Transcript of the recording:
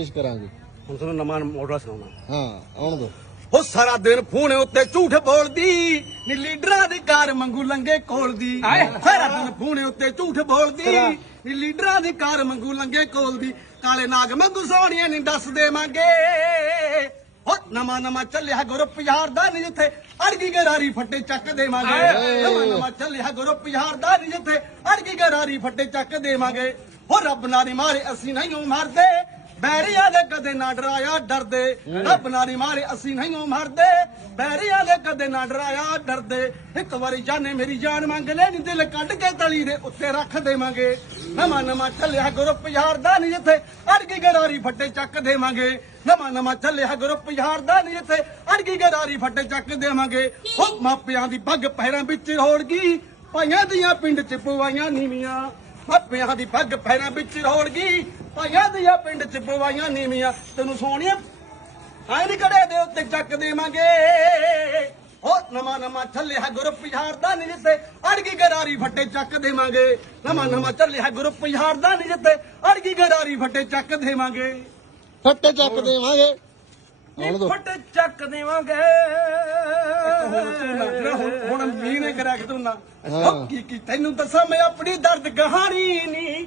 ਪੇਸ਼ ਕਰਾਂਗੇ। ਹੁਣ ਤੁਹਾਨੂੰ ਨਵਾਂ ਮੋਡਲ ਸੁਣਾਉਣਾ ਹਾਂ ਆਉਣ ਦੋ ਉਹ ਸਾਰਾ ਦਿਨ ਫੋਨ ਉੱਤੇ ਝੂਠ ਬੋਲਦੀ ਨੀ ਲੀਡਰਾਂ ਦੀ ਕਾਰ ਮੰਗੂ ਲੰਗੇ ਕੋਲਦੀ। ਸਾਰਾ ਦਿਨ ਫੋਨ ਉੱਤੇ ਝੂਠ ਬੋਲਦੀ ਨੀ ਲੀਡਰਾਂ ਦੀ ਕਾਰ ਮੰਗੂ ਲੰਗੇ ਕੋਲਦੀ। ਕਾਲੇ ਨਾਗ ਮੰਗੂ ਸੋਹਣੀਆਂ ਨੀ ਦੱਸ ਦੇਵਾਂਗੇ। ਹੋ ਨਵਾਂ ਨਵਾਂ ਚੱਲਿਆ ਗਰੁੱਪ ਯਾਰ ਦਾ ਨੀ ਜਿੱਥੇ ਅੜਗੀ ਗਰਾਰੀ ਫੱਟੇ ਚੱਕ ਦੇਵਾਂਗੇ। ਨਵਾਂ ਨਵਾਂ ਚੱਲਿਆ ਗਰੁੱਪ ਯਾਰ ਦਾ ਨੀ ਜਿੱਥੇ ਅੜਗੀ ਗਰਾਰੀ ਫੱਟੇ ਚੱਕ ਦੇਵਾਂਗੇ। ਹੋ ਰੱਬ ਨਾਲ ਨੀ ਮਾਰੇ ਅਸੀਂ ਨਹੀਂ ਮਰਦੇ। ਬੈਰੀਆਂ ਦੇ ਕਦੇ ਨਾ ਡਰਾਇਆ ਡਰਦੇ। ਰੱਬ ਨਾਲ ਨੀ ਮਾਰੇ ਅਸੀਂ ਨਹੀਂ ਮਰਦੇ। ਬੈਰੀਆਂ ਦੇ ਕਦੇ ਨਾ ਡਰਾਇਆ ਡਰਦੇ। ਇੱਕ ਵਾਰੀ ਜਾਨੇ ਮੇਰੀ ਜਾਨ ਮੰਗ ਲੈ ਨੀ ਦਿਲ ਕੱਢ ਕੇ ਤਲੀ ਦੇ ਉੱਤੇ ਰੱਖ ਦੇਵਾਂਗੇ। ਨਵਾਂ ਨਵਾਂ ਚੱਲਿਆ ਗਰੁੱਪ ਯਾਰ ਦਾ ਨੀ ਜਿੱਥੇ ਅੜਗੀ ਗਰਾਰੀ ਫੱਟੇ ਚੱਕ ਦੇਵਾਂਗੇ। ਨਵਾਂ ਨਵਾਂ ਚੱਲਿਆ ਗਰੁੱਪ ਯਾਰ ਦਾ ਨੀ ਜਿੱਥੇ ਅੜਗੀ ਗਰਾਰੀ ਫੱਟੇ ਚੱਕ ਦੇਵਾਂਗੇ। ਹੋ ਮਾਪਿਆਂ ਦੀ ਪੱਗ ਪੈਰਾਂ ਵਿੱਚ ਰੋੜ ਗਈ ਭਾਈਆਂ ਦੀਆਂ ਪਿੰਡ ਚ ਪਵਾਈਆਂ ਨੀਵੀਆਂ। ਮਾਪਿਆਂ ਦੀ ਪੱਗ ਪੈਰਾਂ ਵਿੱਚ ਰੋੜ ਗਈ ਭਾਈਆਂ ਦੀਆਂ ਪਿੰਡ ਚ ਪਵਾਈਆਂ ਨੀਵੀਆਂ ਤੈਨੂੰ ਸੋਹਣੀਆਂ ਆਏ ਨੀ ਕੜੇ ਦੇ ਉੱਤੇ ਚੱਕ ਦੇਵਾਂਗੇ। ਹੋ ਨਵਾਂ ਨਵਾਂ ਚੱਲਿਆ ਗਰੁੱਪ ਯਾਰ ਦਾ ਨੀ ਜਿੱਤੇ ਅੜਗੀ ਗਰਾਰੀ ਫੱਟੇ ਚੱਕ ਦੇਵਾਂਗੇ। ਨਵਾਂ ਨਵਾਂ ਚੱਲਿਆ ਗਰੁੱਪ ਯਾਰ ਦਾ ਨੀ ਜਿੱਤੇ ਅੜਗੀ ਗਰਾਰੀ ਫੱਟੇ ਚੱਕ ਦੇਵਾਂਗੇ। ਫੱਟੇ ਚੱਕ ਦੇਵਾਂਗੇ। ਦੋ। ਫਟ ਚੱਕ ਦੇਵਾਂਗੇ। ਹੁਣ ਮੀਂਹ ਨੇ ਕਰਿਆ ਕਿ ਤੂੰ ਨਾ। ਹਾਂ। ਕੀ ਕੀ ਤੈਨੂੰ ਦੱਸਾਂ ਮੈਂ ਆਪਣੀ ਦਰਦ ਕਹਾਣੀ ਨਹੀਂ